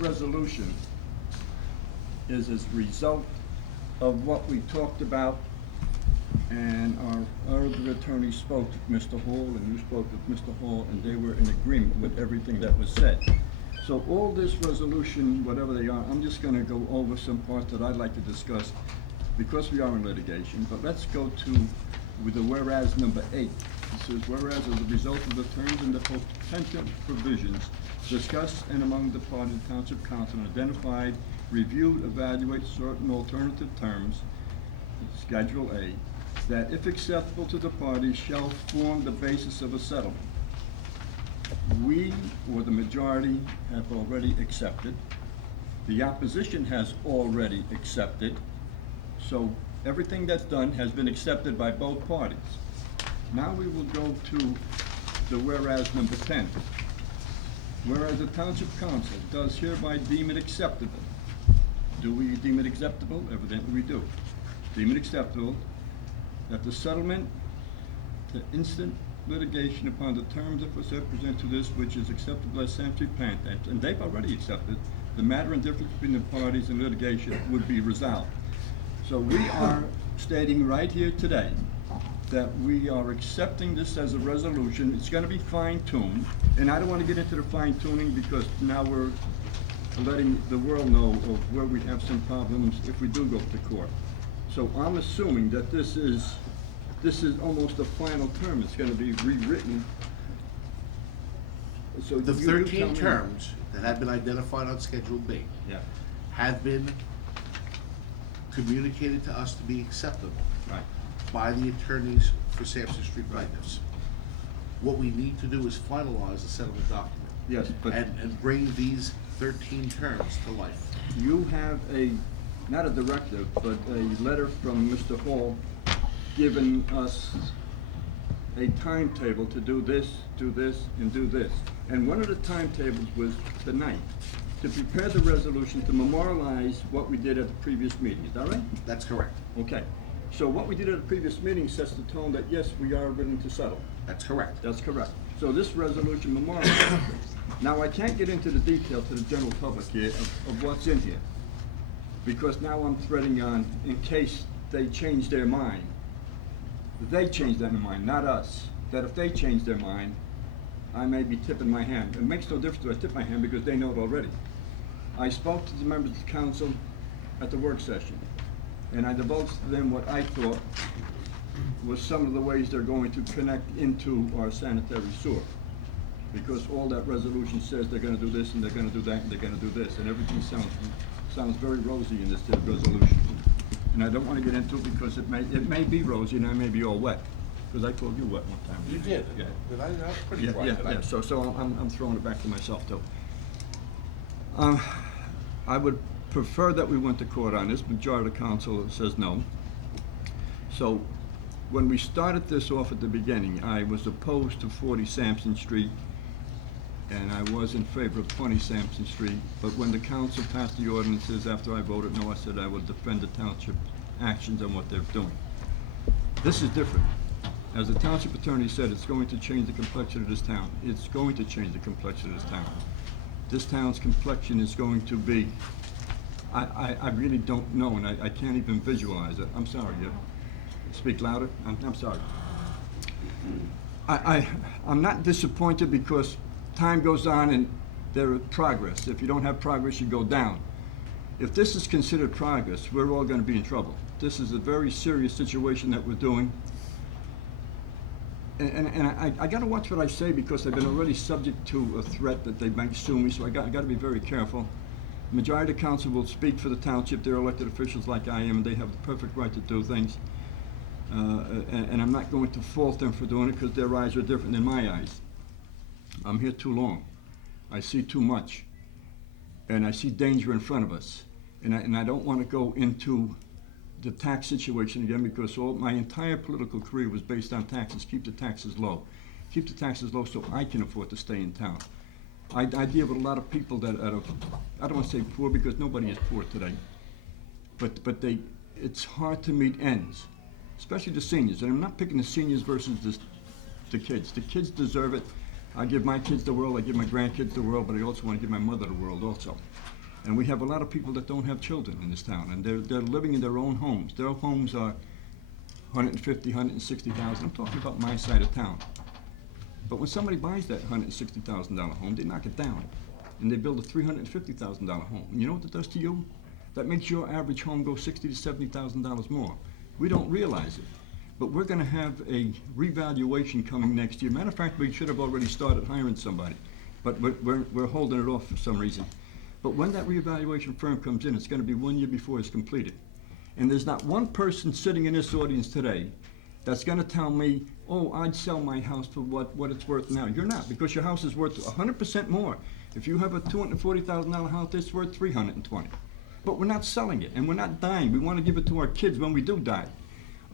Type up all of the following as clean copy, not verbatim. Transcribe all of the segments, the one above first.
resolution is as a result of what we talked about, and our other attorney spoke with Mr. Hall, and you spoke with Mr. Hall, and they were in agreement with everything that was said. So all this resolution, whatever they are, I'm just gonna go over some parts that I'd like to discuss because we are in litigation, but let's go to, with the whereas number 8. It says, whereas as a result of the terms and the potential provisions discussed and among the parties, the Township Council identified, reviewed, evaluate certain alternative terms, Schedule A, that if acceptable to the parties shall form the basis of a settlement. We, or the majority, have already accepted. The opposition has already accepted. So everything that's done has been accepted by both parties. Now we will go to the whereas number 10. Whereas the Township Council does hereby deem it acceptable. Do we deem it acceptable? Evidently we do. Deem it acceptable that the settlement to instant litigation upon the terms of what's presented to this, which is acceptable as Township Plan, and they've already accepted, the matter and difference between the parties in litigation would be resolved. So we are stating right here today that we are accepting this as a resolution. It's gonna be fine-tuned, and I don't wanna get into the fine-tuning because now we're letting the world know of where we have some problems if we do go to court. So I'm assuming that this is almost a final term. It's gonna be rewritten. So The you tell 13 me. terms that have been identified on Schedule B Yeah, have been communicated to us to be acceptable right. by the attorneys for Sampson Street plaintiffs. What we need to do is finalize the settlement document Yes, but and bring these 13 terms to life. you have not a directive, but a letter from Mr. Hall giving us a timetable to do this, and do this. And one of the timetables was tonight, to prepare the resolution to memorialize what we did at the previous meeting. Is that right? That's correct. Okay. So what we did at the previous meeting sets the tone that, yes, we are willing to settle. That's correct. That's correct. So this resolution memorializes. Now, I can't get into the detail to the general public here of what's in here, because now I'm threading on, in case they change their mind. They change their mind, not us. That if they change their mind, I may be tipping my hand. It makes no difference if I tip my hand because they know it already. I spoke to the members of the council at the work session, and I divulged to them what I thought was some of the ways they're going to connect into our sanitary sewer. Because all that resolution says they're gonna do this, and they're gonna do that, and they're gonna do this, and everything sounds very rosy in this resolution. And I don't wanna get into it because it may be rosy and I may be all wet, because I told you wet one time. You did, Yeah. but I was pretty Yeah, quiet. yeah, so I'm throwing it back to myself too. I would prefer that we went to court on this. Majority of the council says no. So when we started this off at the beginning, I was opposed to 40 Sampson Street, and I was in favor of 20 Sampson Street. But when the council passed the ordinances, after I voted no, I said I would defend the township actions on what they're doing. This is different. As the township attorney said, it's going to change the complexion of this town. It's going to change the complexion of this town. This town's complexion is going to be, I really don't know, and I can't even visualize it. I'm sorry, yeah. Speak louder. I'm sorry. I'm not disappointed because time goes on and there is progress. If you don't have progress, you go down. If this is considered progress, we're all gonna be in trouble. This is a very serious situation that we're doing. And I gotta watch what I say because I've been already subject to a threat that they might sue me, so I gotta be very careful. Majority of the council will speak for the township. They're elected officials like I am, and they have the perfect right to do things. And I'm not going to fault them for doing it because their eyes are different than my eyes. I'm here too long. I see too much. And I see danger in front of us. And I don't want to go into the tax situation again because my entire political career was based on taxes. Keep the taxes low. Keep the taxes low so I can afford to stay in town. I deal with a lot of people that are, I don't want to say poor because nobody is poor today. But it's hard to meet ends, especially the seniors. And I'm not picking the seniors versus the kids. The kids deserve it. I give my kids the world, I give my grandkids the world, but I also want to give my mother the world also. And we have a lot of people that don't have children in this town, and they're living in their own homes. Their homes are 150, 160,000. I'm talking about my side of town. But when somebody buys that $160,000 home, they knock it down, and they build a $350,000 home. And you know what that does to you? That makes your average home go $60,000 to $70,000 more. We don't realize it, but we're going to have a revaluation coming next year. Matter of fact, we should have already started hiring somebody, but we're holding it off for some reason. But when that reevaluation firm comes in, it's going to be 1 year before it's completed. And there's not one person sitting in this audience today that's going to tell me, oh, I'd sell my house for what it's worth now. You're not, because your house is worth 100% more. If you have a $240,000 house, it's worth $320,000. But we're not selling it, and we're not dying. We want to give it to our kids when we do die.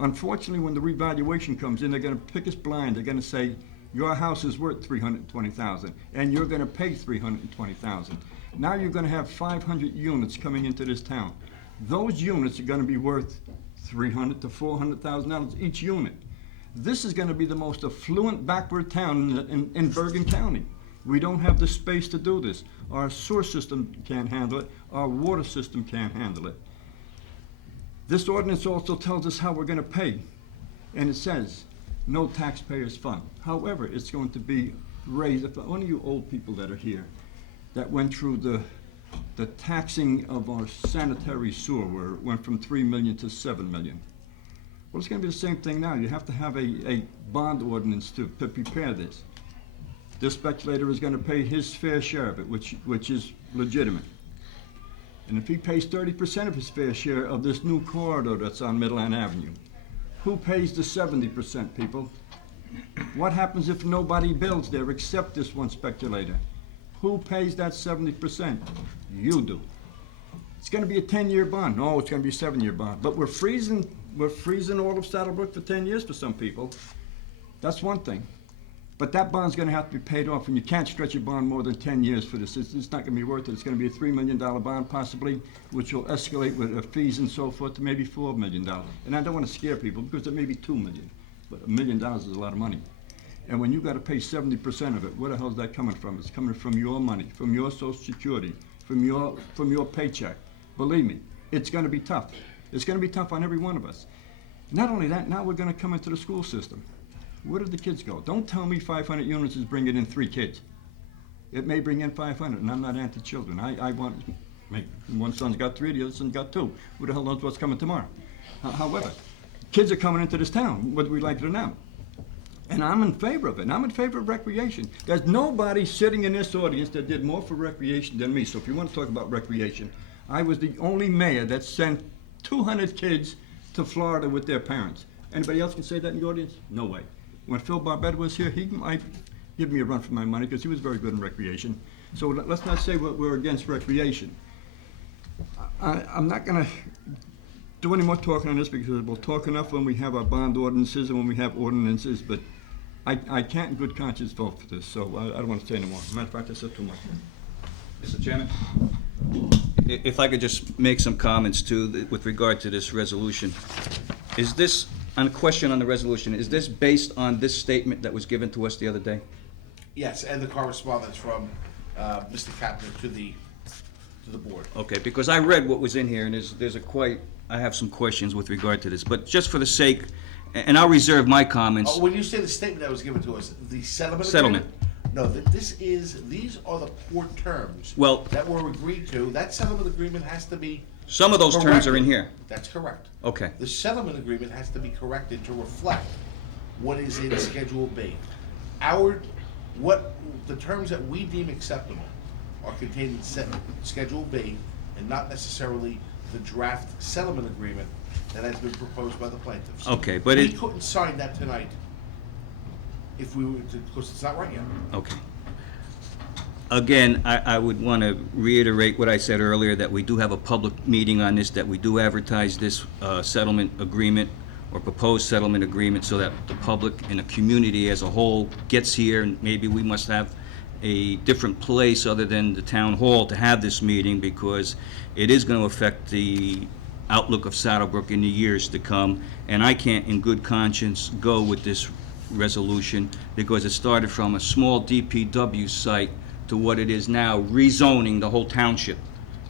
Unfortunately, when the revaluation comes in, they're going to pick us blind. They're going to say, your house is worth $320,000, and you're going to pay $320,000. Now you're going to have 500 units coming into this town. Those units are going to be worth $300,000 to $400,000 each unit. This is going to be the most affluent backward town in Bergen County. We don't have the space to do this. Our sewer system can't handle it. Our water system can't handle it. This ordinance also tells us how we're going to pay. And it says, no taxpayers fund. However, it's going to be raised. If one of you old people that are here that went through the taxing of our sanitary sewer, where it went from 3 million to 7 million. Well, it's going to be the same thing now. You have to have a bond ordinance to prepare this. This speculator is going to pay his fair share of it, which is legitimate. And if he pays 30% of his fair share of this new corridor that's on Midland Avenue, who pays the 70%, people? What happens if nobody builds there except this one speculator? Who pays that 70%? You do. It's going to be a 10-year bond. No, it's going to be a 7-year bond. But we're freezing all of Saddlebrook for 10 years for some people. That's one thing. But that bond's going to have to be paid off, and you can't stretch a bond more than 10 years for this. It's not going to be worth it. It's going to be a $3 million bond possibly, which will escalate with fees and so forth to maybe $4 million. And I don't want to scare people because it may be $2 million, but $1 million is a lot of money. And when you got to pay 70% of it, where the hell is that coming from? It's coming from your money, from your Social Security, from your paycheck. Believe me, it's going to be tough. It's going to be tough on every one of us. Not only that, now we're going to come into the school system. Where did the kids go? Don't tell me 500 units is bringing in 3 kids. It may bring in 500, and I'm not anti-children. I want, one son's got 3, the other son's got 2. Who the hell knows what's coming tomorrow? However, kids are coming into this town, whether we like it or not. And I'm in favor of it, and I'm in favor of recreation. There's nobody sitting in this audience that did more for recreation than me. So if you want to talk about recreation, I was the only mayor that sent 200 kids to Florida with their parents. Anybody else can say that in the audience? No way. When Phil Barbetta was here, he might give me a run for my money because he was very good in recreation. So let's not say we're against recreation. I'm not going to do any more talking on this because we'll talk enough when we have our bond ordinances and when we have ordinances, but I can't in good conscience vote for this, so I don't want to say any more. Matter of fact, I said too much. Mr. Chairman, if I could just make some comments too with regard to this resolution. Is this, on a question on the resolution, is this based on this statement that was given to us the other day? Yes, and the correspondence from Mr. Kapner to the board. Okay, because I read what was in here, and I have some questions with regard to this, but just for the sake, and I'll reserve my comments. When you say the statement that was given to us, the settlement Settlement. agreement? No, these are the poor terms Well- that were agreed to. That settlement agreement has to be Some of those terms are in corrected. here. That's correct. Okay. The settlement agreement has to be corrected to reflect what is in Schedule B. The terms that we deem acceptable are contained in Schedule B and not necessarily the draft settlement agreement that has been proposed by the plaintiffs. Okay, but We couldn't sign that tonight if we were to, because it's not right yet. Okay. Again, I would want to reiterate what I said earlier, that we do have a public meeting on this, that we do advertise this settlement agreement or proposed settlement agreement so that the public and the community as a whole gets here, and maybe we must have a different place other than the town hall to have this meeting, because it is going to affect the outlook of Saddlebrook in the years to come, and I can't in good conscience go with this resolution because it started from a small DPW site to what it is now, rezoning the whole township.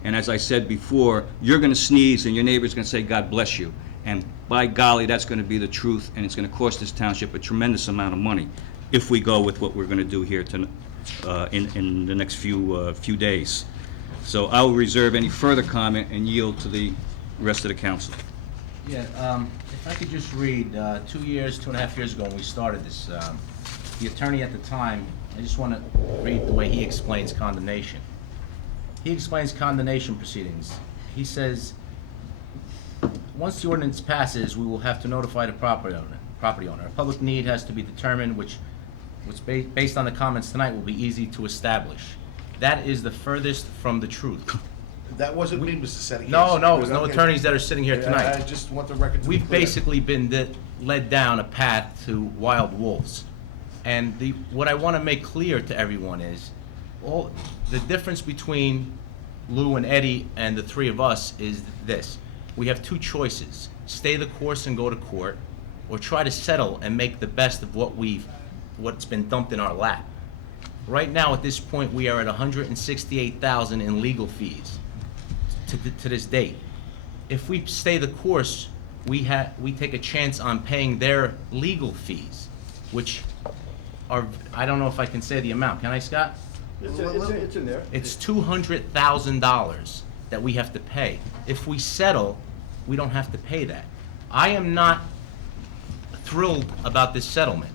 And as I said before, you're gonna sneeze and your neighbor's gonna say, God bless you. And by golly, that's gonna be the truth, and it's gonna cost this township a tremendous amount of money if we go with what we're gonna do here in the next few days. So I will reserve any further comment and yield to the rest of the council. Yeah, if I could just read, 2 years, 2.5 years ago when we started this, the attorney at the time, I just want to read the way he explains condemnation. He explains condemnation proceedings. He says, once the ordinance passes, we will have to notify the property owner. A public need has to be determined, which based on the comments tonight, will be easy to establish. That is the furthest from the truth. That wasn't me, Mr. Setti. No, there's no Okay. attorneys that are sitting here I tonight. just want the record to be We've clear. basically been led down a path to wild wolves. And what I want to make clear to everyone is, the difference between Lou and Eddie and the three of us is this. We have two choices: stay the course and go to court, or try to settle and make the best of what's been dumped in our lap. Right now, at this point, we are at $168,000 in legal fees to this date. If we stay the course, we take a chance on paying their legal fees, which are, I don't know if I can say the amount. Can I, Scott? It's in there. It's $200,000 that we have to pay. If we settle, we don't have to pay that. I am not thrilled about this settlement.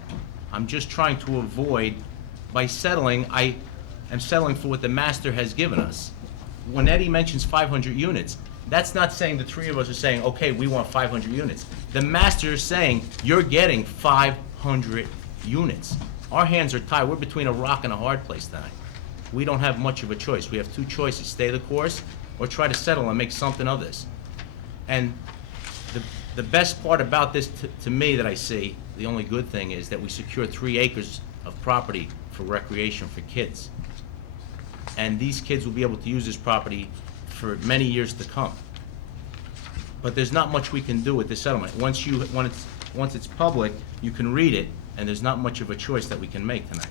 I'm just trying to avoid, by settling, I am settling for what the master has given us. When Eddie mentions 500 units, that's not saying the three of us are saying, okay, we want 500 units. The master is saying, you're getting 500 units. Our hands are tied. We're between a rock and a hard place tonight. We don't have much of a choice. We have two choices: stay the course or try to settle and make something of this. And the best part about this to me that I see, the only good thing, is that we secure 3 acres of property for recreation for kids. And these kids will be able to use this property for many years to come. But there's not much we can do with this settlement. Once it's public, you can read it, and there's not much of a choice that we can make tonight.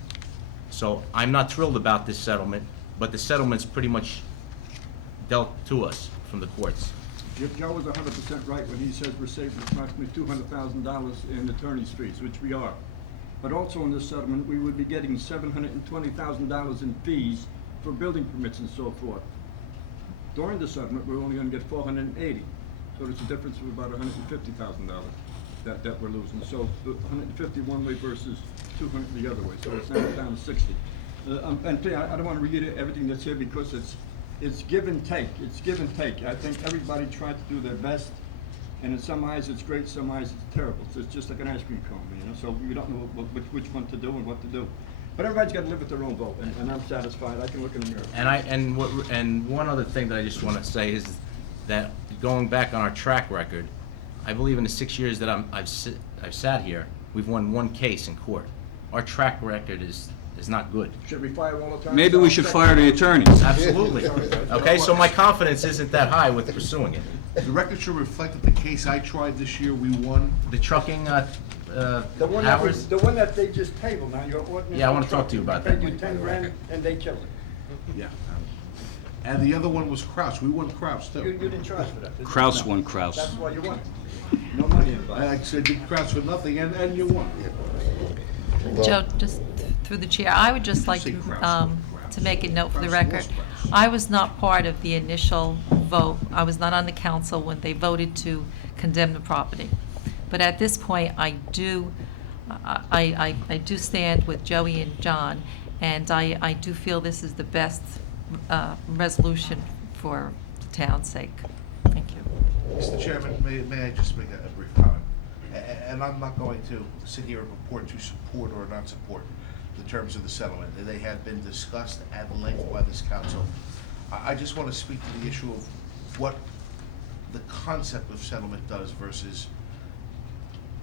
So I'm not thrilled about this settlement, but the settlement's pretty much dealt to us from the courts. Joe was 100% right when he says we're saving approximately $200,000 in attorney's fees, which we are. But also in this settlement, we would be getting $720,000 in fees for building permits and so forth. During the settlement, we're only gonna get $480. So there's a difference of about $150,000 that we're losing. So 150 one way versus 200 the other way. So it's now down to 60. And I don't want to read everything that's here because it's give and take. It's give and take. I think everybody tried to do their best, and in some eyes it's great, some eyes it's terrible. So it's just like an ice cream cone, you know. So we don't know which one to do and what to do. But everybody's got to live with their own vote, and I'm satisfied. I can look in the mirror. And one other thing that I just want to say is that going back on our track record, I believe in the 6 years that I've sat here, we've won 1 case in court. Our track record is not good. Should we fire all the time? Maybe we should fire the attorneys. Absolutely. Okay, so my confidence isn't that high with pursuing it. The record should reflect that the case I tried this year, we won. The trucking The one hours. the one that they just tabled now, your ordinance. Yeah, I wanna talk to you about that. Paid you 10 grand and they killed it. Yeah. And the other one was Kraus. We won Kraus You too. didn't charge for that. did you? Kraus No. won Kraus. That's why you won. No money involved. I said did Kraus for nothing, and you won. Joe, just through the chair, I would just like Say Kraus. to make a note for the Kraus record. was Kraus. I was not part of the initial vote. I was not on the council when they voted to condemn the property. But at this point, I do stand with Joey and John, and I do feel this is the best resolution for the town's sake. Thank you. Mr. Chairman, may I just make a brief comment? And I'm not going to sit here and purport to support or not support the terms of the settlement. They have been discussed at length by this council. I just want to speak to the issue of what the concept of settlement does versus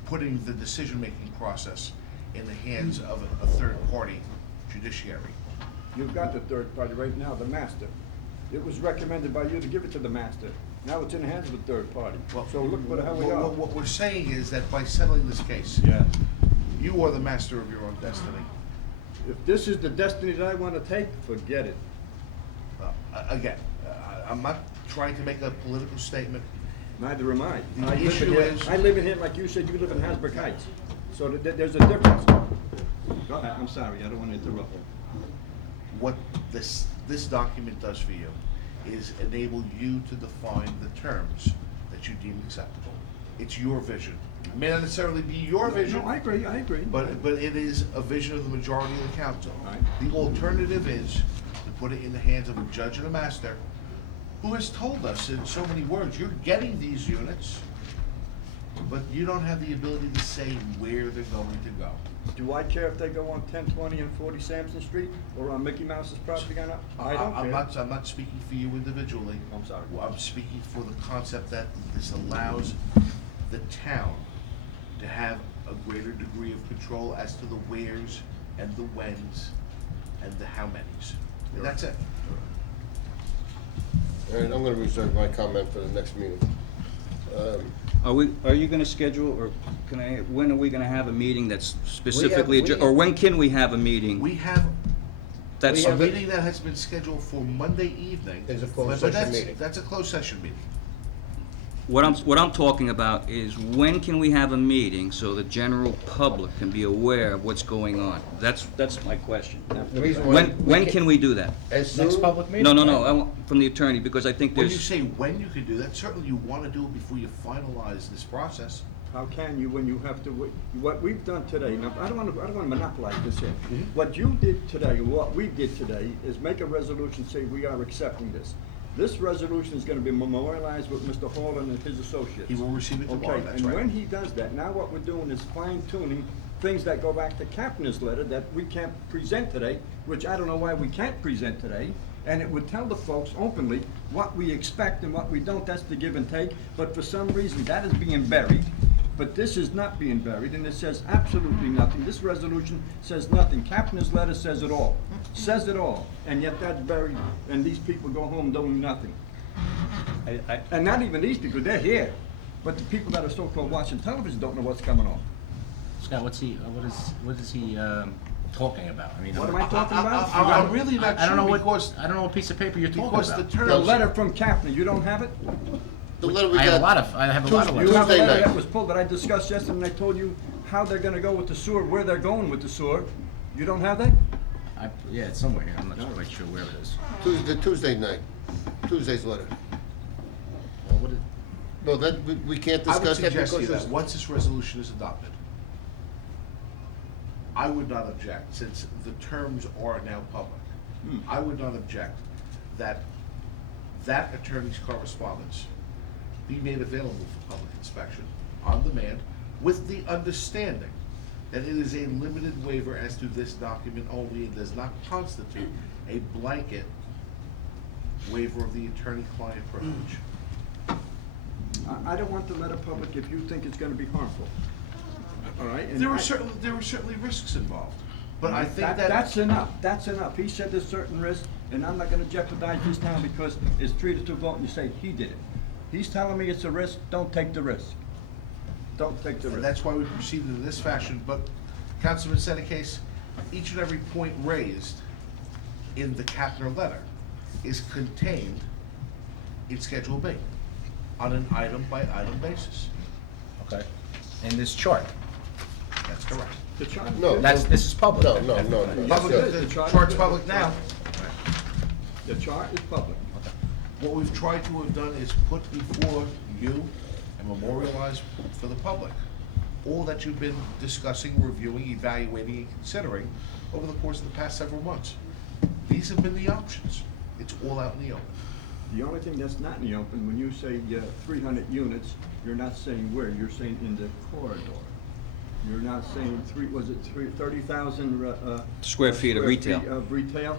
putting the decision-making process in the hands of a third-party judiciary. You've got the third party right now, the master. It was recommended by you to give it to the master. Now it's in the hands of a third party. So look how we are. What we're saying is that by settling this case, You are the master of your own destiny. If this is the destiny that I wanna take, forget it. Again, I'm not trying to make a political statement. Neither am I. The I live in issue here- is- I live in here, like you said, you live in Hasbrook Heights. So there's a difference. Go ahead, I'm sorry, I don't wanna interrupt you. What this document does for you is enable you to define the terms that you deem acceptable. It's your vision. It may not necessarily be your vision. No, I agree. But it is a vision of the majority of the council. Right. The alternative is to put it in the hands of a judge and a master who has told us in so many words, you're getting these units, but you don't have the ability to say where they're going to go. Do I care if they go on 10, 20, and 40 Sampson Street, or on Mickey Mouse's property or not? I don't care. I'm not speaking for you individually. I'm sorry. Well, I'm speaking for the concept that this allows the town to have a greater degree of control as to the wheres and the whens and the how manys. And that's it. All right, I'm gonna reserve my comment for the next meeting. Are you gonna schedule, or when are we gonna have a meeting that's specifically, we- or when can we have a meeting? We have That's, a meeting that has been scheduled for Monday evening. Is a closed but session that's- meeting. That's a closed session meeting. what I'm talking about is when can we have a meeting so the general public can be aware of what's going on? That's my question. The reason why When can we do that? As soon. Next public meeting? No, I want, from the attorney, because I think When you there's, say when you can do that, certainly you want to do it before you finalize this process. How can you when you have to wait? What we've done today, now, I don't wanna monopolize this here. Mm-hmm. What you did today, what we did today, is make a resolution, say we are accepting this. This resolution is gonna be memorialized with Mr. Hall and his associates. He will receive it tomorrow, Okay, that's and right. when he does that, now what we're doing is fine tuning things that go back to Kapner's letter that we can't present today, which I don't know why we can't present today. And it would tell the folks openly what we expect and what we don't, that's the give and take. But for some reason, that is being buried. But this is not being buried, and it says absolutely nothing. This resolution says nothing. Kapner's letter says it all. Says it all. And yet that's buried, and these people go home doing nothing. And not even these people, they're here. But the people that are so-called watching television don't know what's coming on. Scott, what is he talking about? I mean, What am I talking about? I'm really not I don't know sure what, because, I don't know what piece of paper you're talking because about. the terms. The letter from Kapner, you don't have it? The letter we I have a got- lot of Tuesday- You have a Tuesday letter night. that was pulled that I discussed yesterday, and I told you how they're gonna go with the sewer, where they're going with the sewer. You don't have that? Yeah, it's somewhere here, I'm not quite sure where it is. Tuesday night, Tuesday's letter. Well, what is, No, that, we can't I would discuss that suggest to you because that it's. once this resolution is adopted, I would not object, since the terms are now public. I would not object that that attorney's correspondence be made available for public inspection on demand with the understanding that it is a limited waiver as to this document only and does not constitute a blanket waiver of the attorney-client privilege. I don't want the letter public if you think it's gonna be harmful. All right? And There were I- certainly risks involved, but I think That's enough. He said there's certain risks, and I'm not gonna jeopardize this town because it's 3-2 vote and you say he did it. He's telling me it's a risk, don't take the risk. Don't take the And risk. that's why we proceeded in this fashion, but Councilman Senecase, each and every point raised in the Kapner letter is contained in Schedule B on an item-by-item basis. okay, in this chart. That's correct. The charter- No. This is public. No. Public Yes, is, sir. the charter- Chart's public now. The chart is public. What we've tried to have done is put before you and memorialize for the public all that you've been discussing, reviewing, evaluating, and considering over the course of the past several months. These have been the options. It's all out in the open. The only thing that's not in the open, when you say 300 units, you're not saying where, you're saying in the corridor. You're not saying 30,000 Square feet of retail. Of retail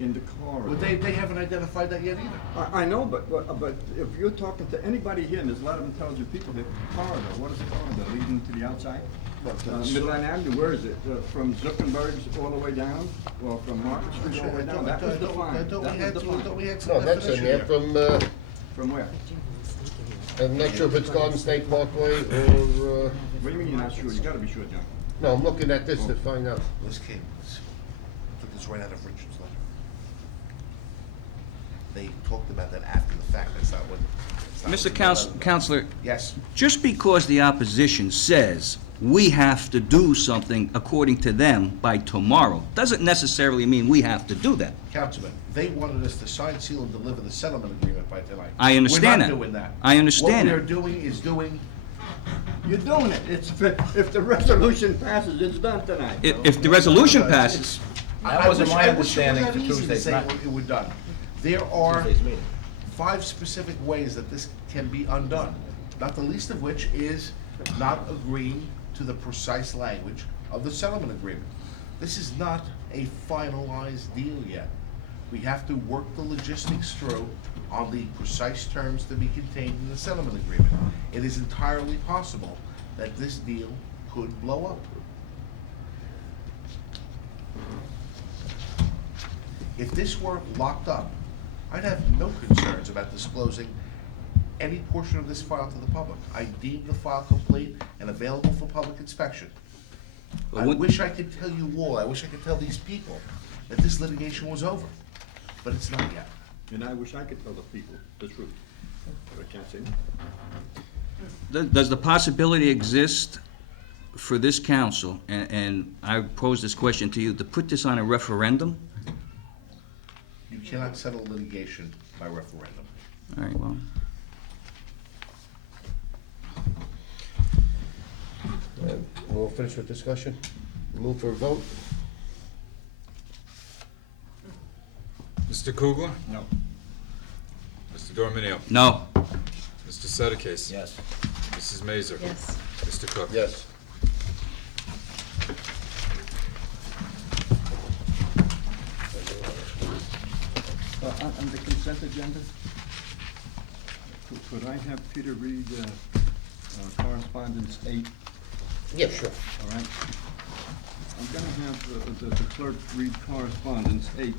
in the corridor. Well, they haven't identified that yet either. I know, but if you're talking to anybody here, and there's a lot of intelligent people here, corridor, what is the corridor, leading to the outside? Midland Avenue, where is it? From Zuckerberg's all the way down, or from Market Street all the way down? That was defined. Don't we That was have, don't we defined. have some No, that's in there definition from, From where? I'm not sure if it's Garden State Parkway or, What do you mean you're not sure? You gotta be sure, John. No, I'm looking at this to find out. This took this right out of Richard's letter. They talked about that after the fact, that's not what. it's not Mr. what the letter- Counselor, Yes, just because the opposition says we have to do something according to them by tomorrow, doesn't necessarily mean we have to do that. Councilman, they wanted us to sign, seal, and deliver the settlement agreement by tonight. I understand We're that. not doing that. I understand What that. we are doing is doing, You're doing it. If the resolution passes, it's done tonight. If the resolution passes, That wasn't my I wish it understanding was that for easy to Tuesday's say night. it were done. There are Tuesday's meeting. 5 specific ways that this can be undone, not the least of which is not agreeing to the precise language of the settlement agreement. This is not a finalized deal yet. We have to work the logistics through on the precise terms to be contained in the settlement agreement. It is entirely possible that this deal could blow up. If this were locked up, I'd have no concerns about disclosing any portion of this file to the public. I deem the file complete and available for public inspection. But I what- wish I could tell you all, I wish I could tell these people that this litigation was over, but it's not yet. And I wish I could tell the people the truth, but I can't say that. does the possibility exist for this council, and I pose this question to you, to put this on a referendum? You cannot settle litigation by referendum. All right, well, We'll finish with discussion. Move for a vote. Mr. Kugler? No. Mr. Dorminio? no. Mr. Sedekis? Yes. Mrs. Mazer? Yes. Mr. Cook? Yes. On the consent agenda, could I have Peter read correspondence 8? Yeah, sure. All right. I'm gonna have the clerk read correspondence 8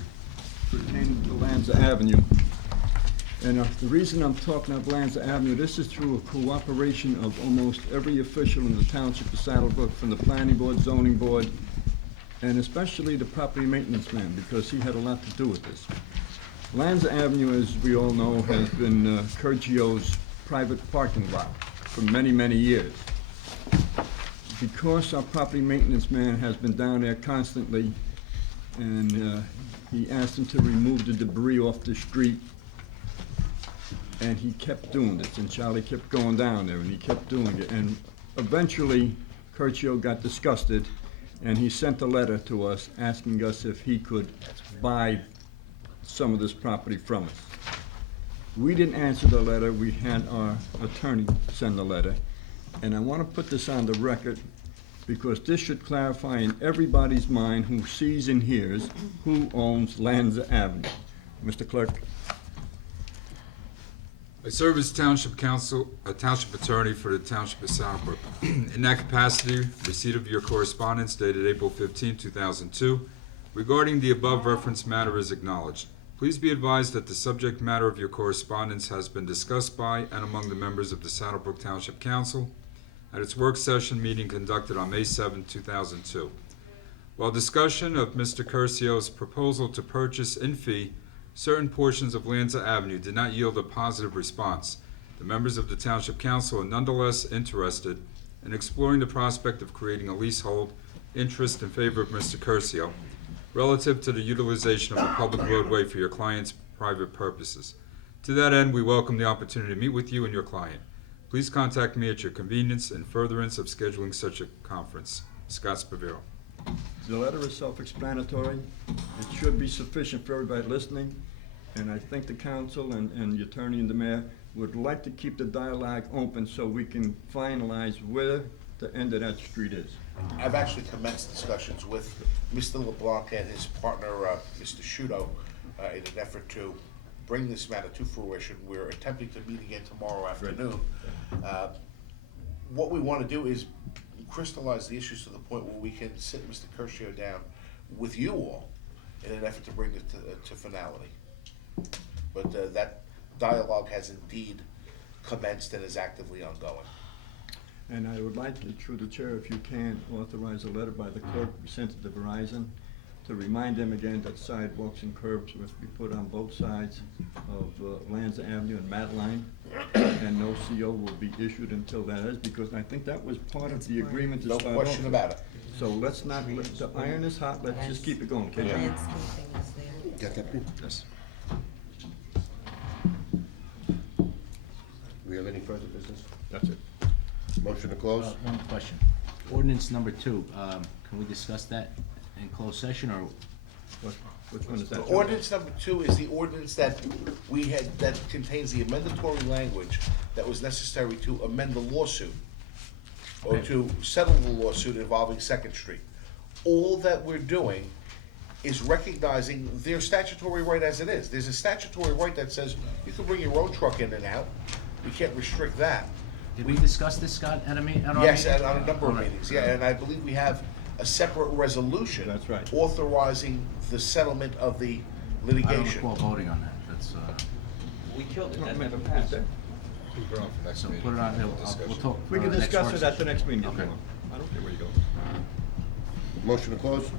pertaining to Lanza Avenue. And the reason I'm talking about Lanza Avenue, this is through a cooperation of almost every official in the Township of Saddlebrook, from the planning board, zoning board, and especially the property maintenance man, because he had a lot to do with this. Lanza Avenue, as we all know, has been Curcio's private parking lot for many, many years. Because our property maintenance man has been down there constantly, and he asked him to remove the debris off the street, and he kept doing this, and Charlie kept going down there, and he kept doing it, and eventually, Curcio got disgusted, and he sent a letter to us asking us if he could buy some of this property from us. We didn't answer the letter, we had our attorney send the letter, and I want to put this on the record, because this should clarify in everybody's mind who sees and hears who owns Lanza Avenue. Mr. Clerk? I serve as township attorney for the Township of Saddlebrook. In that capacity, receipt of your correspondence dated April 15, 2002, regarding the above referenced matter is acknowledged. Please be advised that the subject matter of your correspondence has been discussed by and among the members of the Saddlebrook Township Council at its work session meeting conducted on May 7, 2002. While discussion of Mr. Curcio's proposal to purchase in fee certain portions of Lanza Avenue did not yield a positive response, the members of the Township Council are nonetheless interested in exploring the prospect of creating a leasehold interest in favor of Mr. Curcio relative to the utilization of a public roadway for your client's private purposes. To that end, we welcome the opportunity to meet with you and your client. Please contact me at your convenience in furtherance of scheduling such a conference. Scott Spavero. The letter is self-explanatory. It should be sufficient for everybody listening, and I think the council and the attorney and the mayor would like to keep the dialogue open so we can finalize where the end of that street is. I've actually commenced discussions with Mr. LeBlanc and his partner, Mr. Shudo, in an effort to bring this matter to fruition. We're attempting to meet again tomorrow afternoon. What we want to do is crystallize the issues to the point where we can sit Mr. Curcio down with you all in an effort to bring it to finality. But that dialogue has indeed commenced and is actively ongoing. And I would like, through the chair, if you can, authorize a letter by the clerk sent to Verizon to remind them again that sidewalks and curbs must be put on both sides of Lanza Avenue and Madeline, and no CO will be issued until that is, because I think that was part of the agreement to No start question off about with. it. So let's not, the iron is hot, let's just keep it going, okay? Landscaping is there. Got that, Pete? Yes. We have any further business? That's it. Motion to close? One question. Ordinance number 2, can we discuss that in closed session, or? Which one is The that? ordinance number 2 is the ordinance that we had, that contains the amendatory language that was necessary to amend the lawsuit, or to settle the lawsuit involving Second Street. All that we're doing is recognizing their statutory right as it is. There's a statutory right that says you can bring your own truck in and out. We can't restrict that. Did we discuss this, Scott, at our meeting? Yes, and on a number of All right. meetings, yeah, and I believe we have a separate resolution. That's right. Authorizing the settlement of the I don't litigation. recall voting on that, that's, We killed it, No, that no, never it's passed. there. We'll put it on for next so meeting. put it on, we'll Discussion. talk. We can next discuss work it at the session. next meeting if you Okay. want. I don't care where you go. Motion to close?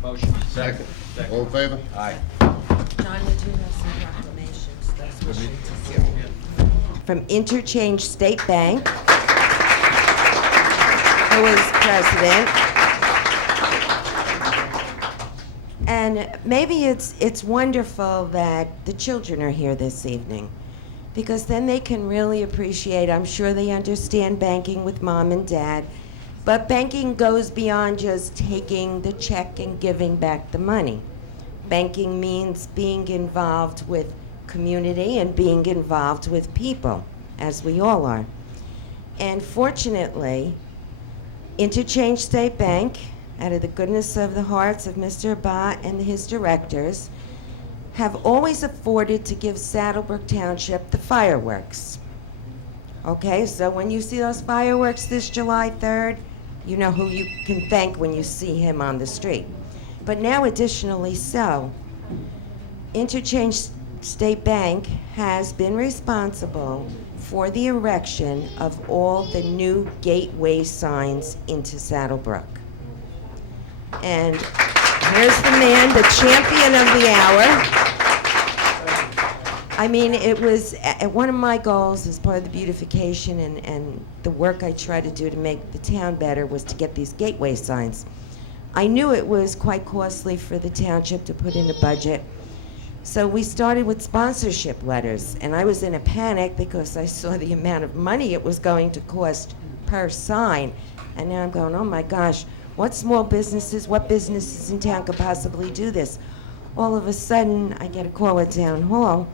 Motion. Second. All in favor? Aye. John, you do have some proclamations that's wishing to say. From Interchange State Bank, who is president. And maybe it's wonderful that the children are here this evening, because then they can really appreciate, I'm sure they understand banking with mom and dad, but banking goes beyond just taking the check and giving back the money. Banking means being involved with community and being involved with people, as we all are. And fortunately, Interchange State Bank, out of the goodness of the hearts of Mr. Abbott and his directors, have always afforded to give Saddlebrook Township the fireworks. Okay, so when you see those fireworks this July 3rd, you know who you can thank when you see him on the street. But now additionally so, Interchange State Bank has been responsible for the erection of all the new gateway signs into Saddlebrook. And here's the man, the champion of the hour. I mean, it was one of my goals as part of the beautification and the work I try to do to make the town better was to get these gateway signs. I knew it was quite costly for the township to put in a budget, so we started with sponsorship letters, and I was in a panic because I saw the amount of money it was going to cost per sign, and now I'm going, oh my gosh, what businesses in town could possibly do this? All of a sudden, I get a call at town hall,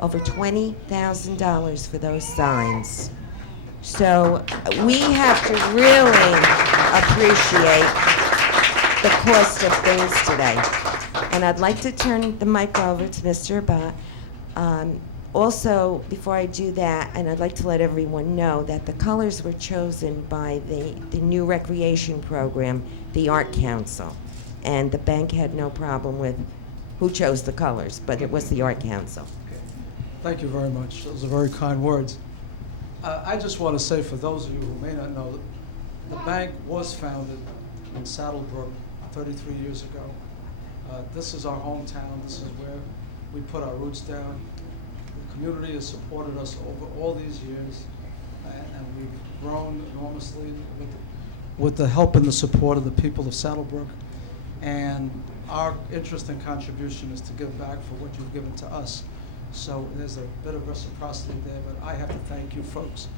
over $20,000 for those signs. So we have to really appreciate the cost of things today. And I'd like to turn the mic over to Mr. Abbott. Also, before I do that, and I'd like to let everyone know that the colors were chosen by the new recreation program, the Art Council. And the bank had no problem with who chose the colors, but it was the Art Council. Thank you very much. Those are very kind words. I just want to say, for those of you who may not know, the bank was founded in Saddlebrook 33 years ago. This is our hometown. This is where we put our roots down. The community has supported us over all these years, and we've grown enormously with the help and the support of the people of Saddlebrook. And our interest and contribution is to give back for what you've given to us. So there's a bit of reciprocity there, but I have to thank you folks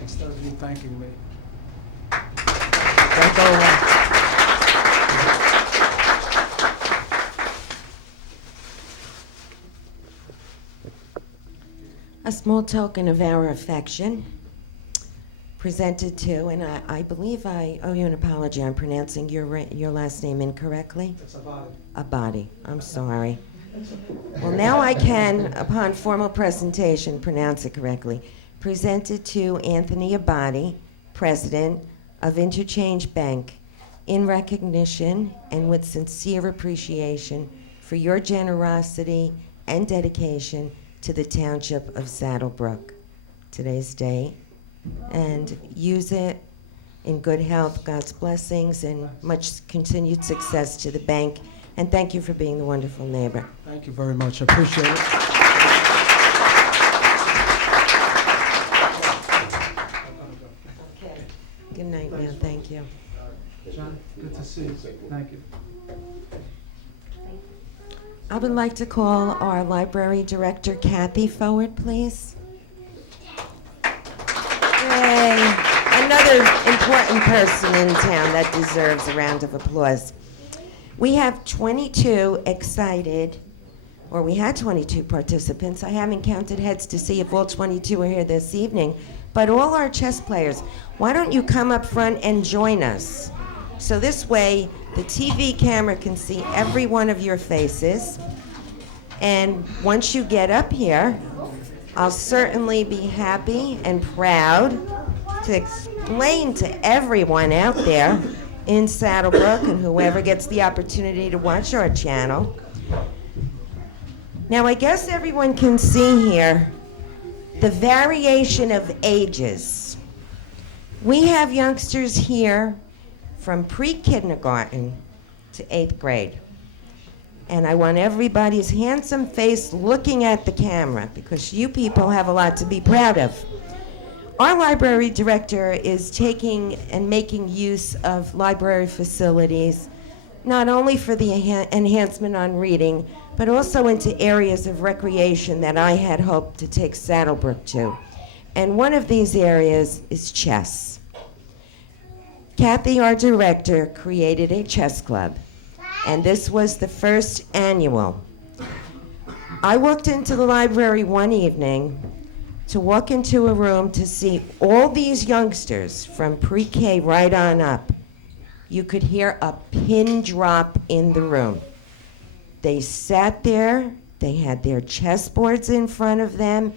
instead of you thanking me. Don't go away. A small token of our affection presented to, and I believe I owe you an apology. I'm pronouncing your last name incorrectly. It's about it. Abadi. I'm sorry. Well, now I can, upon formal presentation, pronounce it correctly. Presented to Anthony Abadi, President of Interchange Bank, in recognition and with sincere appreciation for your generosity and dedication to the Township of Saddlebrook. Today's date and use it in good health, God's blessings, and much continued success to the bank. And thank you for being the wonderful neighbor. Thank you very much. I appreciate it. Good night now. Thank you. John, good to see you. Thank you. I would like to call our library director, Kathy, forward, please. Yay. Another important person in town that deserves a round of applause. We have 22 excited, or we had 22 participants. I haven't counted heads to see if all 22 are here this evening, but all our chess players, why don't you come up front and join us? So this way, the TV camera can see every one of your faces. And once you get up here, I'll certainly be happy and proud to explain to everyone out there in Saddlebrook and whoever gets the opportunity to watch our channel. Now, I guess everyone can see here the variation of ages. We have youngsters here from pre-kindergarten to 8th grade. And I want everybody's handsome face looking at the camera because you people have a lot to be proud of. Our library director is taking and making use of library facilities, not only for the enhancement on reading, but also into areas of recreation that I had hoped to take Saddlebrook to. And one of these areas is chess. Kathy, our director, created a chess club, and this was the first annual. I walked into the library one evening to walk into a room to see all these youngsters from pre-K right on up. You could hear a pin drop in the room. They sat there, they had their chessboards in front of them,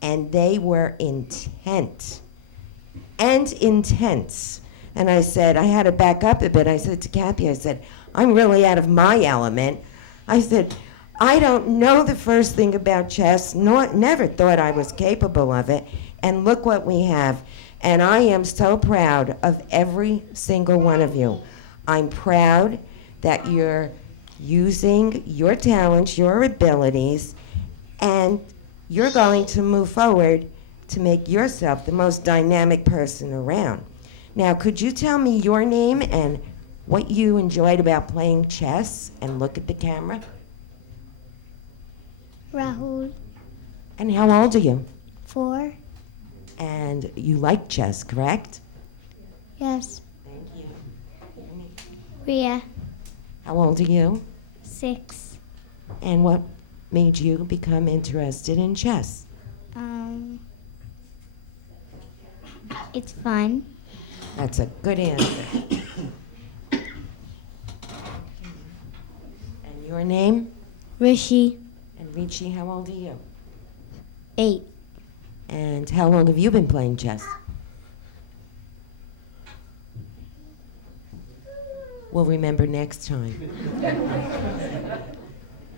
and they were intent and intense. And I said, I had to back up a bit. I said to Kathy, I said, I'm really out of my element. I said, I don't know the first thing about chess, never thought I was capable of it, and look what we have. And I am so proud of every single one of you. I'm proud that you're using your talents, your abilities, and you're going to move forward to make yourself the most dynamic person around. Now, could you tell me your name and what you enjoyed about playing chess? And look at the camera. Rahul, And how old are you? 4. And you like chess, correct? Yes. Thank you. Ria, How old are you? 6. And what made you become interested in chess? It's fun. That's a good answer. And your name? Rishi, And Richie, how old are you? 8. And how long have you been playing chess? We'll remember next time.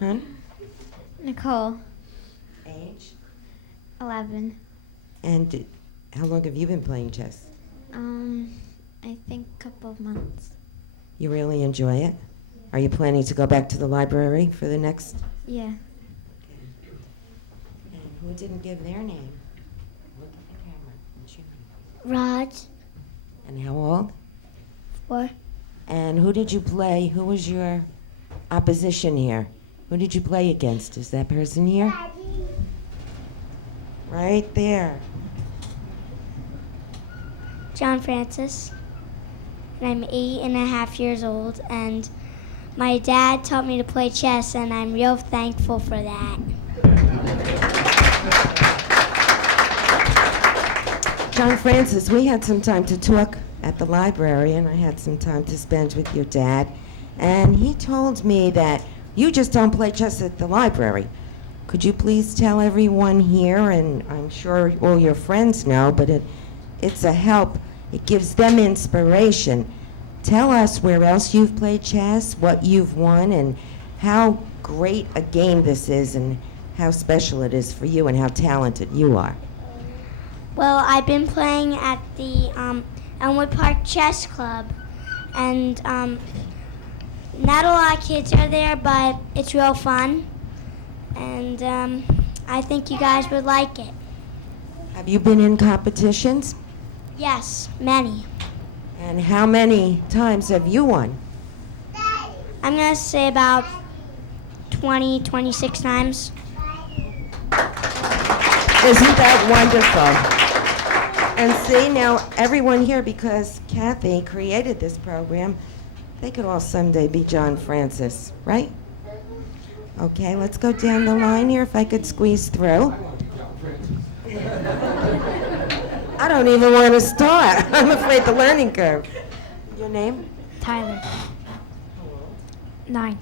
Huh? Nicole, Age? 11. And how long have you been playing chess? I think a couple of months. You really enjoy it? Are you planning to go back to the library for the next? Yeah. And who didn't give their name? Look at the camera. What's your name? Raj, And how old? 4. And who did you play? Who was your opposition here? Who did you play against? Is that person here? Right there. John Francis, and I'm 8.5 years old, and my dad taught me to play chess, and I'm real thankful for that. John Francis, we had some time to talk at the library, and I had some time to spend with your dad. And he told me that you just don't play chess at the library. Could you please tell everyone here, and I'm sure all your friends know, but it's a help. It gives them inspiration. Tell us where else you've played chess, what you've won, and how great a game this is, and how special it is for you, and how talented you are. Well, I've been playing at the Elmwood Park Chess Club, and not a lot of kids are there, but it's real fun, and I think you guys would like it. Have you been in competitions? Yes, many. And how many times have you won? I'm going to say about 20, 26 times. Isn't that wonderful? And see, now everyone here, because Kathy created this program, they could all someday be John Francis, right? Okay, let's go down the line here if I could squeeze through. I don't even want to start. I'm afraid the learning curve. Your name? Tyler. 9.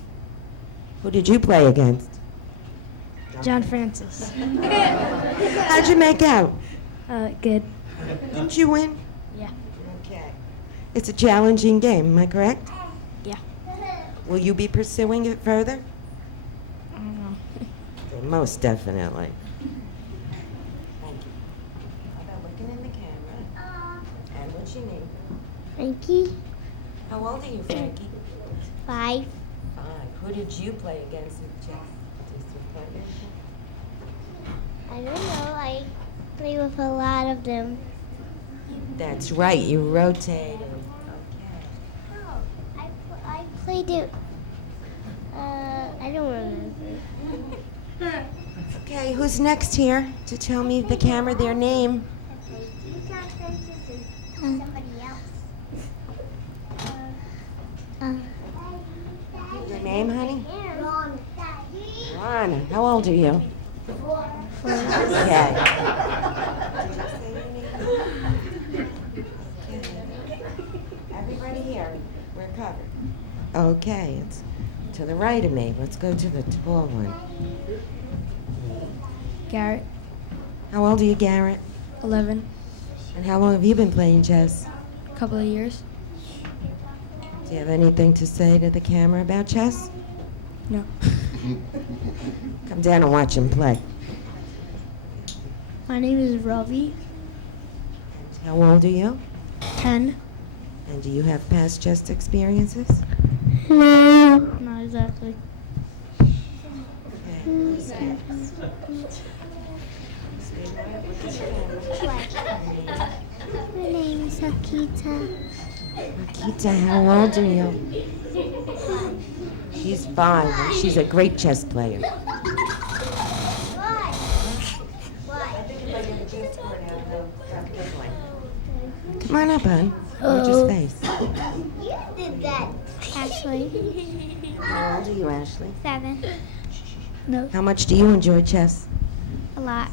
Who did you play against? John Francis. How'd you make out? Good. Didn't you win? Yeah. Okay. It's a challenging game, am I correct? Yeah. Will you be pursuing it further? I don't know. Most definitely. Thank you. How about looking in the camera? And what's your name? Frankie. How old are you, Frankie? 5. 5. Who did you play against in chess? I don't know. I play with a lot of them. That's right, you rotated. Okay. Oh, I played it. I don't remember. Okay, who's next here to tell me the camera their name? Somebody else. Your name, honey? Ron. How old are you? 4. Okay. Everybody here, we're covered. Okay, it's to the right of me. Let's go to the tall one. Garrett. How old are you, Garrett? 11. And how long have you been playing chess? A couple of years. Do you have anything to say to the camera about chess? No. Come down and watch him play. My name is Robbie. How old are you? 10. And do you have past chess experiences? No. Not exactly. Okay. who's next? My name is Akita. Akita, how old are you? She's 5, and she's a great chess player. Come on up, hon. Watch his face. You did that. Ashley. How old are you, Ashley? 7. No. How much do you enjoy chess? A lot.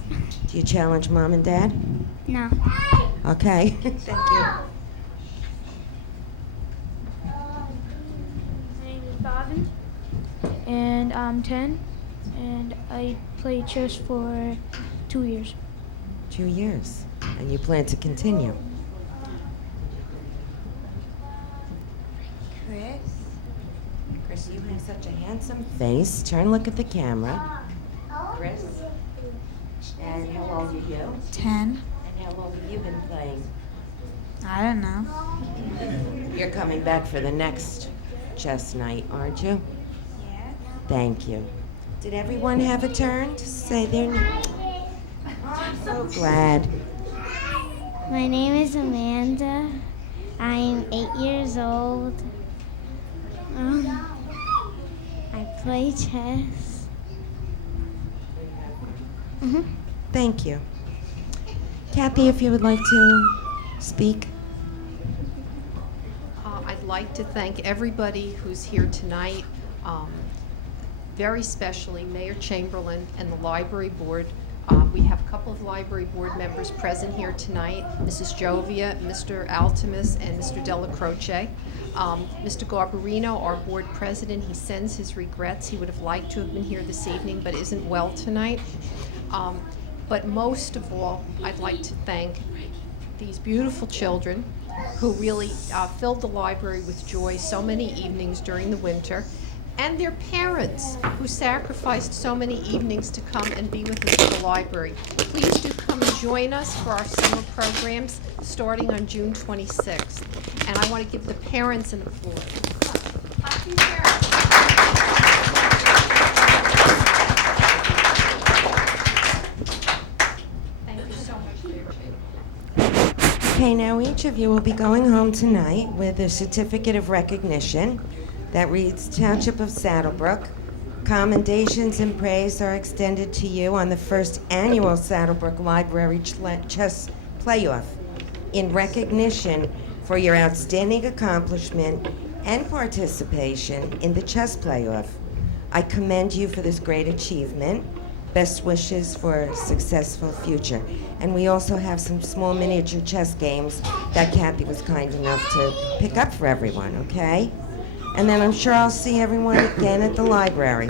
Do you challenge mom and dad? No. Okay. Thank you. My name is Bobby, and I'm 10, and I play chess for 2 years. 2 years. And you plan to continue? Chris, you have such a handsome face. Turn, look at the camera. Chris. And how old are you? 10. And how long have you been playing? I don't know. You're coming back for the next chess night, aren't you? Yeah. Thank you. Did everyone have a turn to say their name? I'm so glad. My name is Amanda. I'm 8 years old. I play chess. Thank you. Kathy, if you would like to speak. I'd like to thank everybody who's here tonight, very especially Mayor Chamberlain and the Library Board. We have a couple of Library Board members present here tonight, Mrs. Jovia, Mr. Altimus, and Mr. Della Croce. Mr. Garbarino, our Board President, he sends his regrets. He would have liked to have been here this evening, but isn't well tonight. But most of all, I'd like to thank these beautiful children who really filled the library with joy so many evenings during the winter. and their parents who sacrificed so many evenings to come and be with us at the library. Please do come and join us for our summer programs starting on June 26th. And I want to give the parents an applause. Clap for your parents. Thank you so much for your patience. Okay, now each of you will be going home tonight with a certificate of recognition that reads Township of Saddlebrook. Commendations and praise are extended to you on the first annual Saddlebrook Library Chess Playoff in recognition for your outstanding accomplishment and participation in the chess playoff. I commend you for this great achievement. Best wishes for a successful future. And we also have some small miniature chess games that Kathy was kind enough to pick up for everyone, okay? And then I'm sure I'll see everyone again at the library.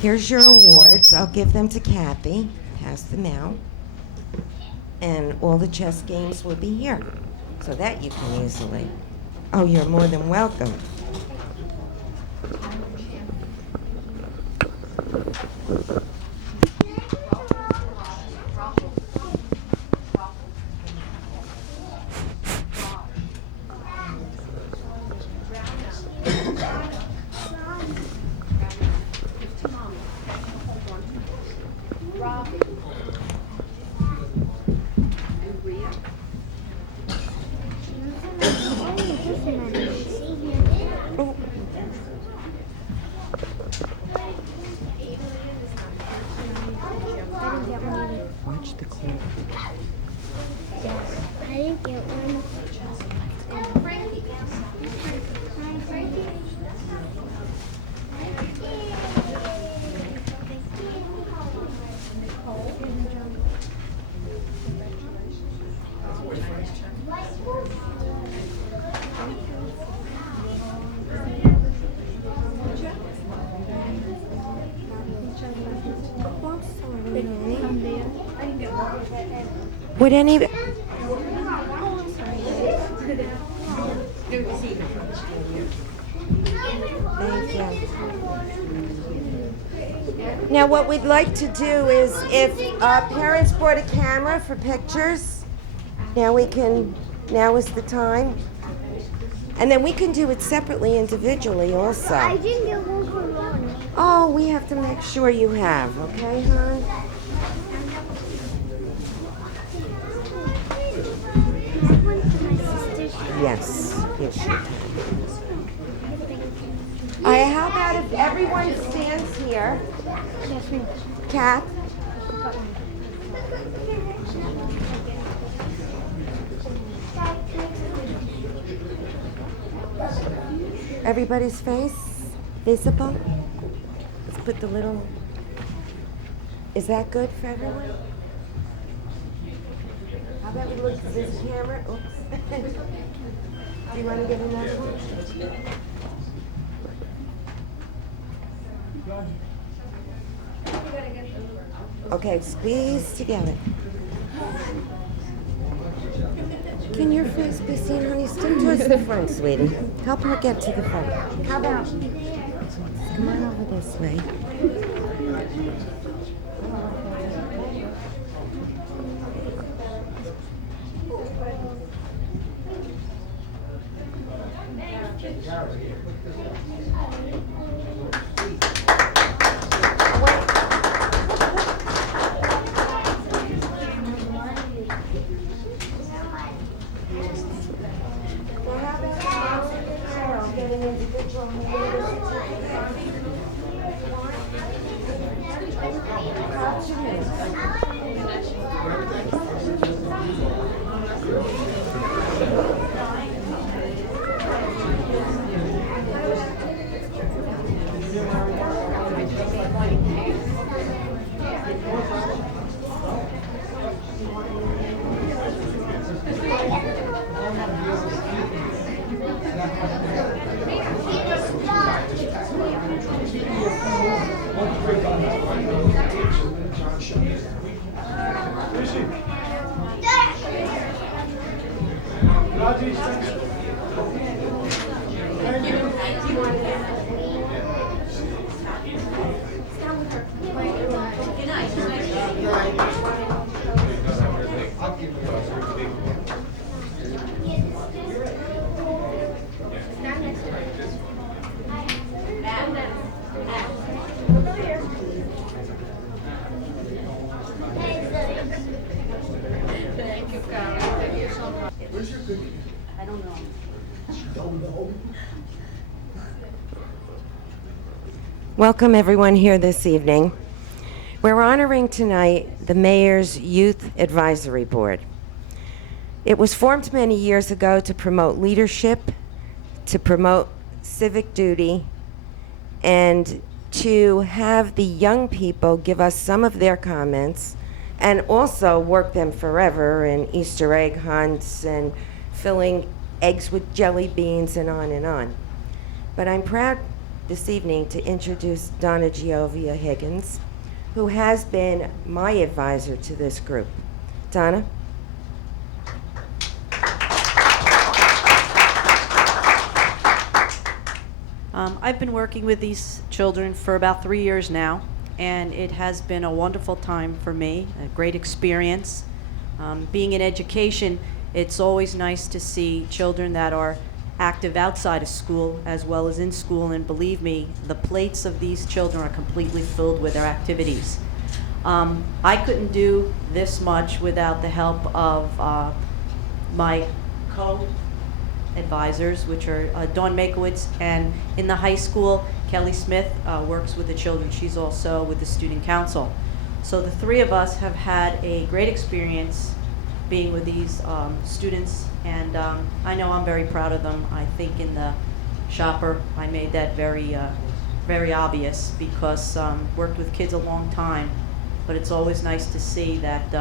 Here's your awards. I'll give them to Kathy. Pass them out. And all the chess games will be here, so that you can easily. Oh, you're more than welcome. Watch the clip. I didn't get one. Would any... Thank you. Now, what we'd like to do is, if parents brought a camera for pictures, now is the time. And then we can do it separately, individually also. I didn't get one for Ron. Oh, we have to make sure you have, okay, hon? Yes, yes, you can. All right, how about if everyone stands here? Kath? Everybody's face visible? Let's put the little... Is that good for everyone? How about we look at this camera? Oops. Do you want to get another one? Okay, squeeze together. Can your face be seen, honey? Stick towards the front, sweetie. Help her get to the front. How about... Come on over this way. Welcome everyone here this evening. We're honoring tonight the Mayor's Youth Advisory Board. It was formed many years ago to promote leadership, to promote civic duty, and to have the young people give us some of their comments and also work them forever in Easter egg hunts and filling eggs with jelly beans and on and on. But I'm proud this evening to introduce Donna Giovia Higgins, who has been my advisor to this group. Donna? I've been working with these children for about 3 years now, and it has been a wonderful time for me, a great experience. Being in education, it's always nice to see children that are active outside of school as well as in school, and believe me, the plates of these children are completely filled with their activities. I couldn't do this much without the help of my co-advisors, which are Dawn Makowitz, and in the high school, Kelly Smith works with the children. She's also with the student council. So the three of us have had a great experience being with these students, and I know I'm very proud of them. I think in the shopper, I made that very obvious, because worked with kids a long time, but it's always nice to see that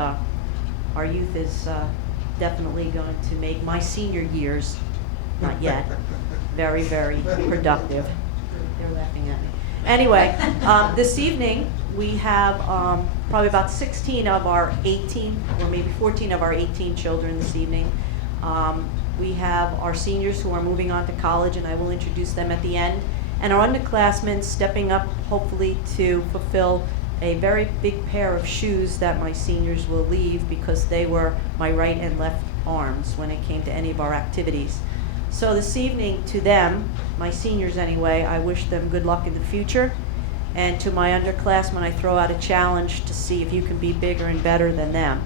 our youth is definitely going to make my senior years, not yet, very, very productive. They're laughing at me. Anyway, this evening, we have probably about 16 of our 18, or maybe 14 of our 18 children this evening. We have our seniors who are moving on to college, and I will introduce them at the end, and our underclassmen stepping up, hopefully, to fulfill a very big pair of shoes that my seniors will leave, because they were my right and left arms when it came to any of our activities. So this evening, to them, my seniors anyway, I wish them good luck in the future. And to my underclassmen, I throw out a challenge to see if you can be bigger and better than them.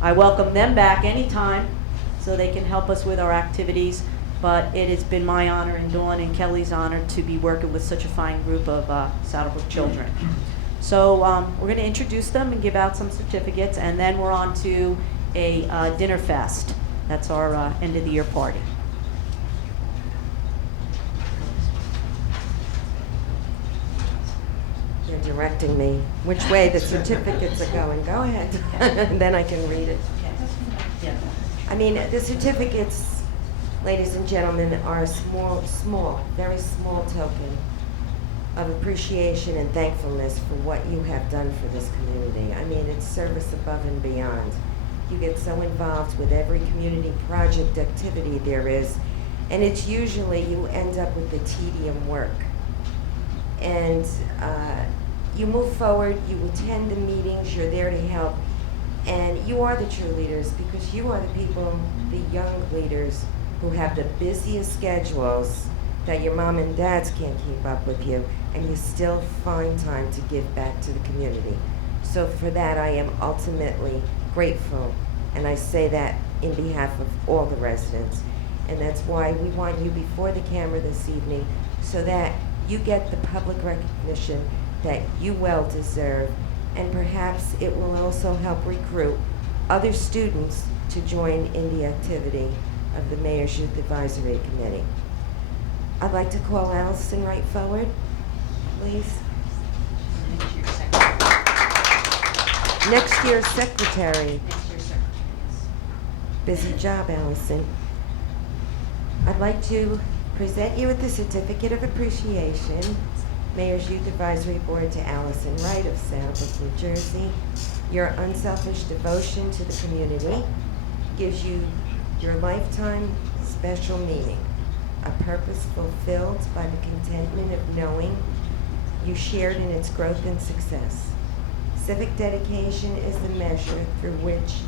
I welcome them back anytime so they can help us with our activities, but it has been my honor and Dawn and Kelly's honor to be working with such a fine group of Saddlebrook children. So we're going to introduce them and give out some certificates, and then we're on to a dinner fest. That's our end of the year party. They're directing me which way the certificates are going. Go ahead, and then I can read it. I mean, the certificates, ladies and gentlemen, are a very small token of appreciation and thankfulness for what you have done for this community. I mean, it's service above and beyond. You get so involved with every community project activity there is, and it's usually you end up with the tedium work. And you move forward, you attend the meetings, you're there to help, and you are the true leaders, because you are the people, the young leaders, who have the busiest schedules that your mom and dads can't keep up with you, and you still find time to give back to the community. So for that, I am ultimately grateful, and I say that in behalf of all the residents. And that's why we want you before the camera this evening, so that you get the public recognition that you well deserve, and perhaps it will also help recruit other students to join in the activity of the Mayor's Youth Advisory Committee. I'd like to call Allison right forward, please. Next year's secretary. Busy job, Allison. I'd like to present you with the Certificate of Appreciation, Mayor's Youth Advisory Board, to Allison Wright of Saddlebrook, New Jersey. Your unselfish devotion to the community gives you your lifetime special meaning, a purpose fulfilled by the contentment of knowing you shared in its growth and success. Civic dedication is the measure through which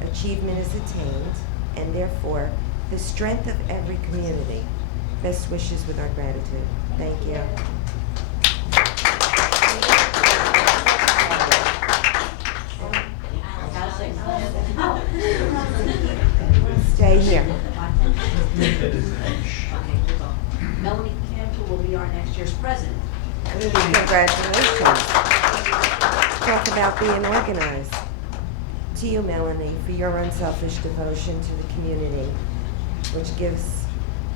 achievement is attained, and therefore the strength of every community. Best wishes with our gratitude. Thank you. Stay here. Congratulations. Talk about being organized. To you, Melanie, for your unselfish devotion to the community, which gives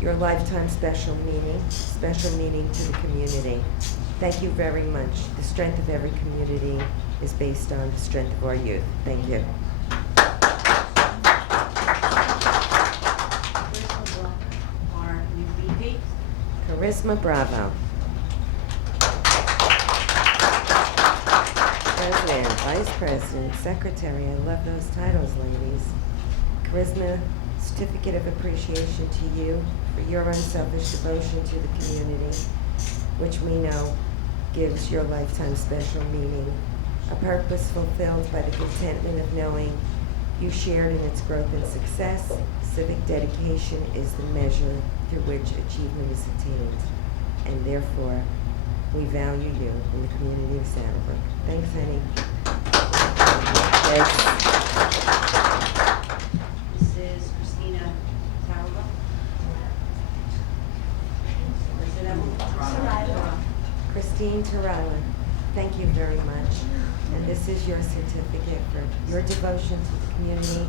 your lifetime special meaning to the community. Thank you very much. The strength of every community is based on the strength of our youth. Thank you. Our new VP. Charisma Bravo. President, Vice President, Secretary, I love those titles, ladies. Charisma, Certificate of Appreciation to you for your unselfish devotion to the community, which we know gives your lifetime special meaning. A purpose fulfilled by the contentment of knowing you shared in its growth and success. Civic dedication is the measure through which achievement is attained, and therefore, we value you in the community of Saddlebrook. Thanks, honey. This is Christina Taraba. Is it Emma? Christine Tarala, thank you very much. And this is your certificate for your devotion to the community,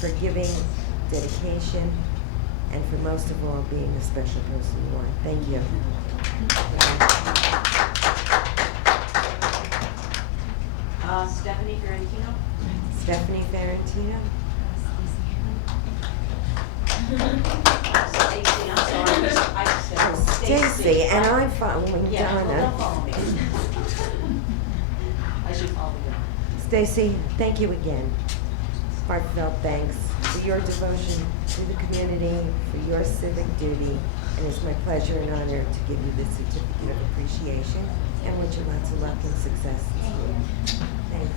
for giving, dedication, and for most of all, being the special person you are. Thank you. Stephanie Ferrantino. Stephanie Ferrantino. Stacy, I'm sorry. I said Oh, Stacy, and I'm following Yeah, well, Donna. don't follow me. I should follow you. Stacy, thank you again. Heartfelt thanks for your devotion to the community, for your civic duty, and it's my pleasure and honor to give you this certificate of appreciation and wish you lots of luck and success in school. Thanks.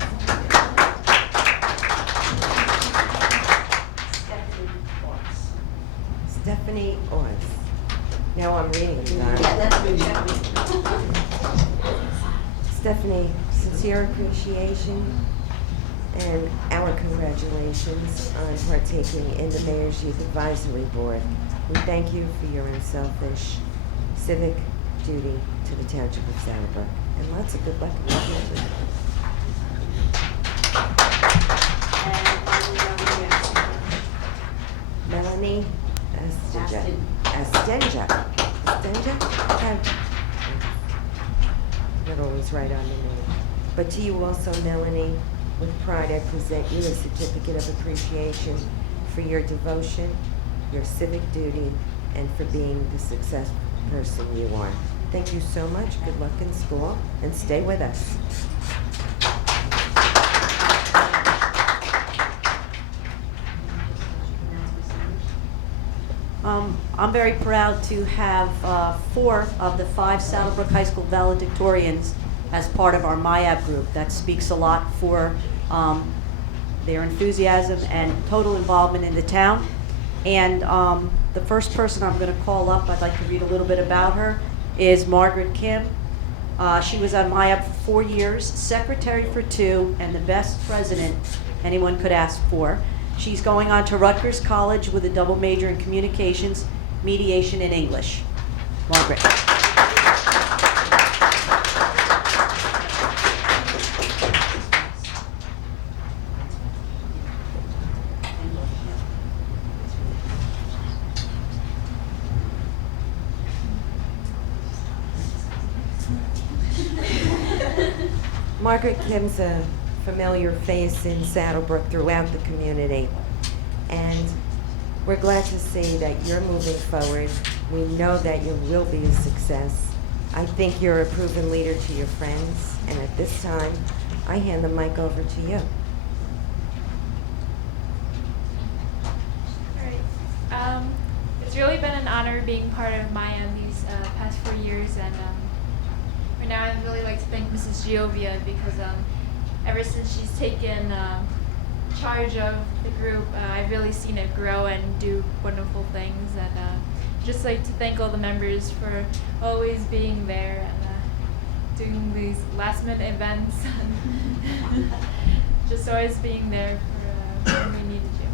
Stephanie Orts. Now I'm reading them, Donna. That's good, Stephanie. Stephanie, sincere appreciation and our congratulations on partaking in the Mayor's Youth Advisory Board. We thank you for your unselfish civic duty to the Township of Saddlebrook. And lots of good luck in your future. Melanie Astenja. Astenja. Okay. Not always right on the name. But to you also, Melanie, with pride I present you a certificate of appreciation for your devotion, your civic duty, and for being the successful person you are. Thank you so much. Good luck in school, and stay with us. I'm very proud to have 4 of the 5 Saddlebrook High School valedictorians as part of our MIAB group. That speaks a lot for their enthusiasm and total involvement in the town. And the first person I'm going to call up, I'd like to read a little bit about her, is Margaret Kim. She was on MIAB for 4 years, secretary for 2, and the best president anyone could ask for. She's going on to Rutgers College with a double major in communications, mediation, and English. Margaret. Margaret Kim's a familiar face in Saddlebrook throughout the community. And we're glad to see that you're moving forward. We know that you will be a success. I think you're a proven leader to your friends. And at this time, I hand the mic over to you. Alright. It's really been an honor being part of MIAB these past 4 years, and right now I'd really like to thank Mrs. Giovia because ever since she's taken charge of the group, I've really seen it grow and do wonderful things, and just like to thank all the members for always being there and doing these last minute events and just always being there for when we needed you.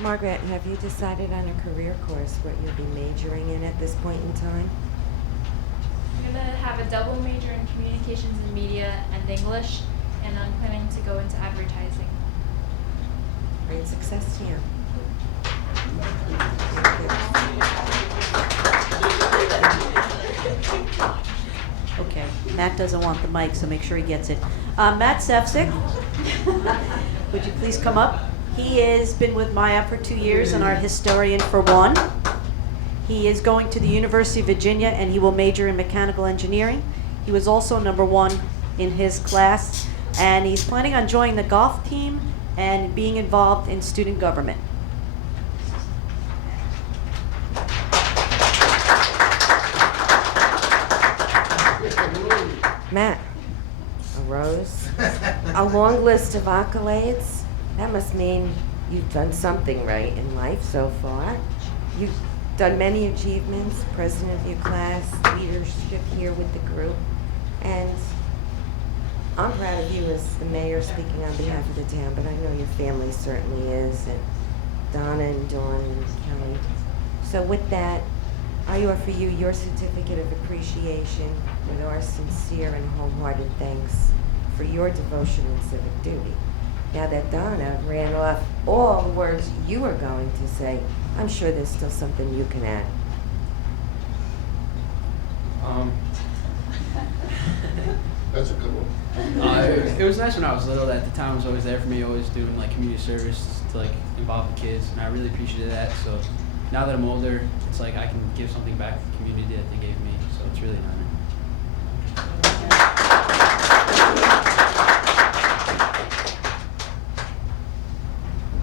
Margaret, have you decided on a career course, what you'll be majoring in at this point in time? I'm gonna have a double major in communications and media and English, and I'm planning to go into advertising. Great success to you. Okay, Matt doesn't want the mic, so make sure he gets it. Matt Sefcik, would you please come up? He has been with Maya for 2 years and our historian for 1. He is going to the University of Virginia and he will major in mechanical engineering. He was also number 1 in his class, and he's planning on joining the golf team and being involved in student government. Matt, a rose, a long list of accolades. That must mean you've done something right in life so far. You've done many achievements, president of your class, leadership here with the group, and I'm proud of you as the mayor speaking on behalf of the town, but I know your family certainly is, and Donna and Dawn and Kelly. So with that, I offer you your certificate of appreciation with our sincere and wholehearted thanks for your devotion and civic duty. Now that Donna ran off all the words you were going to say, I'm sure there's still something you can add. That's a good one. It was nice when I was little that the town was always there for me, always doing like community service to like involve the kids, and I really appreciated that. So now that I'm older, it's like I can give something back to the community that they gave me. So it's really an honor.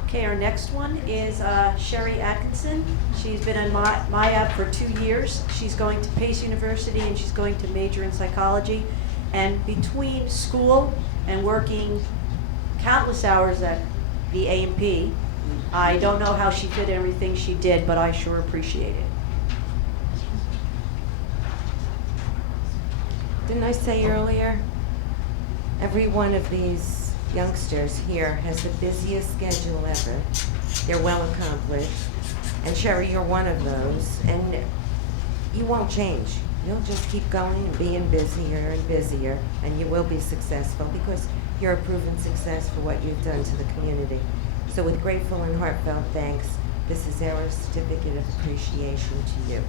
Okay, our next one is Sherry Atkinson. She's been in MIAB for 2 years. She's going to Pace University and she's going to major in psychology. And between school and working countless hours at the A&P, I don't know how she did everything she did, but I sure appreciate it. Didn't I say earlier? Every one of these youngsters here has the busiest schedule ever. They're well accomplished. And Sherry, you're one of those. And you won't change. You'll just keep going and being busier and busier, and you will be successful because you're a proven success for what you've done to the community. So with grateful and heartfelt thanks, this is our certificate of appreciation to you.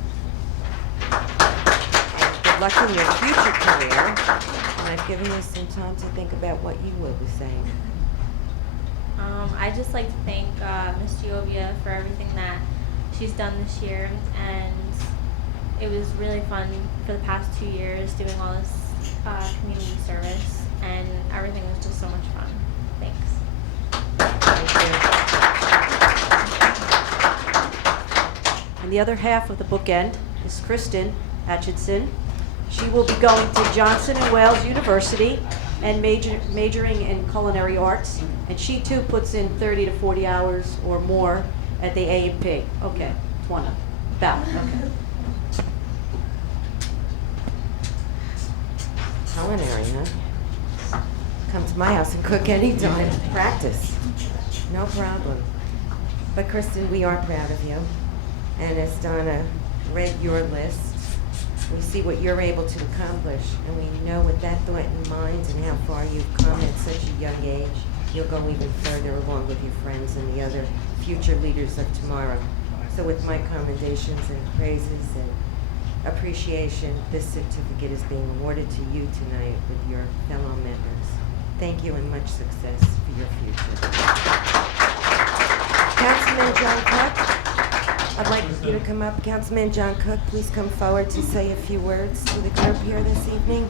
And good luck in your future career, and I've given you some time to think about what you will be saying. I'd just like to thank Ms. Giovia for everything that she's done this year, and it was really fun for the past 2 years doing all this community service, and everything was just so much fun. Thanks. And the other half of the bookend is Kristen Atchison. She will be going to Johnson & Wales University and majoring in culinary arts. And she too puts in 30 to 40 hours or more at the A&P. Okay, 20. About, okay. Culinary, huh? Come to my house and cook anytime. Practice. No problem. But Kristen, we are proud of you. And as Donna read your list, we see what you're able to accomplish. And we know with that thought in mind and how far you've come at such a young age, you'll go even further along with your friends and the other future leaders of tomorrow. So with my commendations and praises and appreciation, this certificate is being awarded to you tonight with your fellow members. Thank you and much success for your future. Councilman John Cook, I'd like you to come up. Councilman John Cook, please come forward to say a few words to the group here this evening.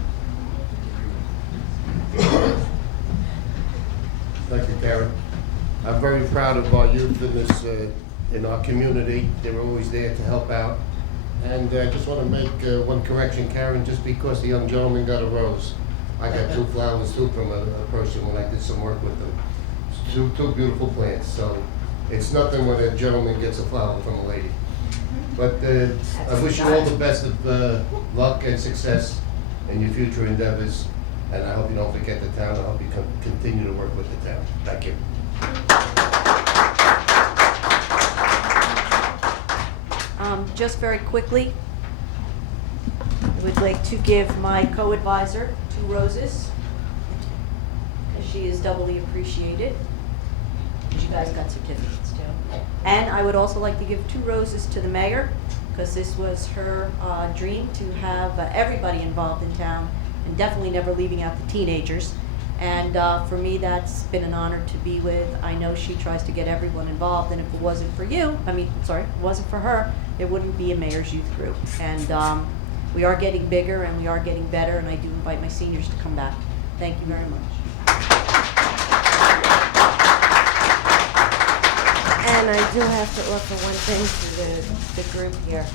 Thank you, Karen. I'm very proud of our youth in our community. They're always there to help out. And I just want to make one correction, Karen, just because the young gentleman got a rose. I got 2 flowers too from a person when I did some work with them. Two beautiful plants. So it's nothing when a gentleman gets a flower from a lady. But I wish you all the best of luck and success in your future endeavors. And I hope you don't forget the town. I hope you continue to work with the town. Thank you. Just very quickly, I would like to give my co-advisor 2 roses, because she is doubly appreciated. You guys got certificates too. And I would also like to give 2 roses to the mayor, because this was her dream to have everybody involved in town, and definitely never leaving out the teenagers. And for me, that's been an honor to be with. I know she tries to get everyone involved, and if it wasn't for you, if it wasn't for her, there wouldn't be a mayor's youth group. And we are getting bigger and we are getting better, and I do invite my seniors to come back. Thank you very much. And I do have to offer one thing to the group here.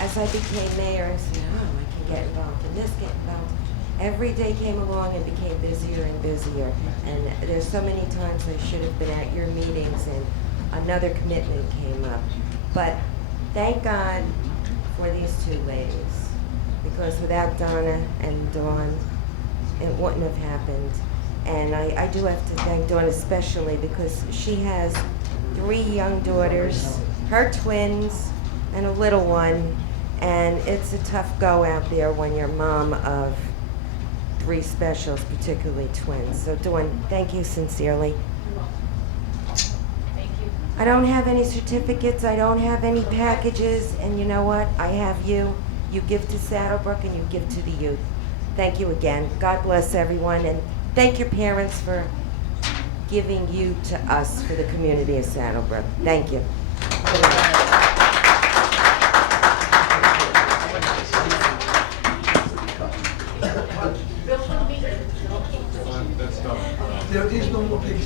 As I became mayor, I said, oh, I can get involved in this, get involved. Every day came along and became busier and busier. And there's so many times I should have been at your meetings and another commitment came up. But thank God for these 2 ladies, because without Donna and Dawn, it wouldn't have happened. And I do have to thank Dawn especially because she has 3 young daughters, her twins, and a little one. And it's a tough go out there when you're mom of 3 specials, particularly twins. So Dawn, thank you sincerely. Thank you. I don't have any certificates, I don't have any packages, and you know what? I have you. You give to Saddlebrook and you give to the youth. Thank you again. God bless everyone, and thank your parents for giving you to us for the community of Saddlebrook. Thank you. There is no more pictures.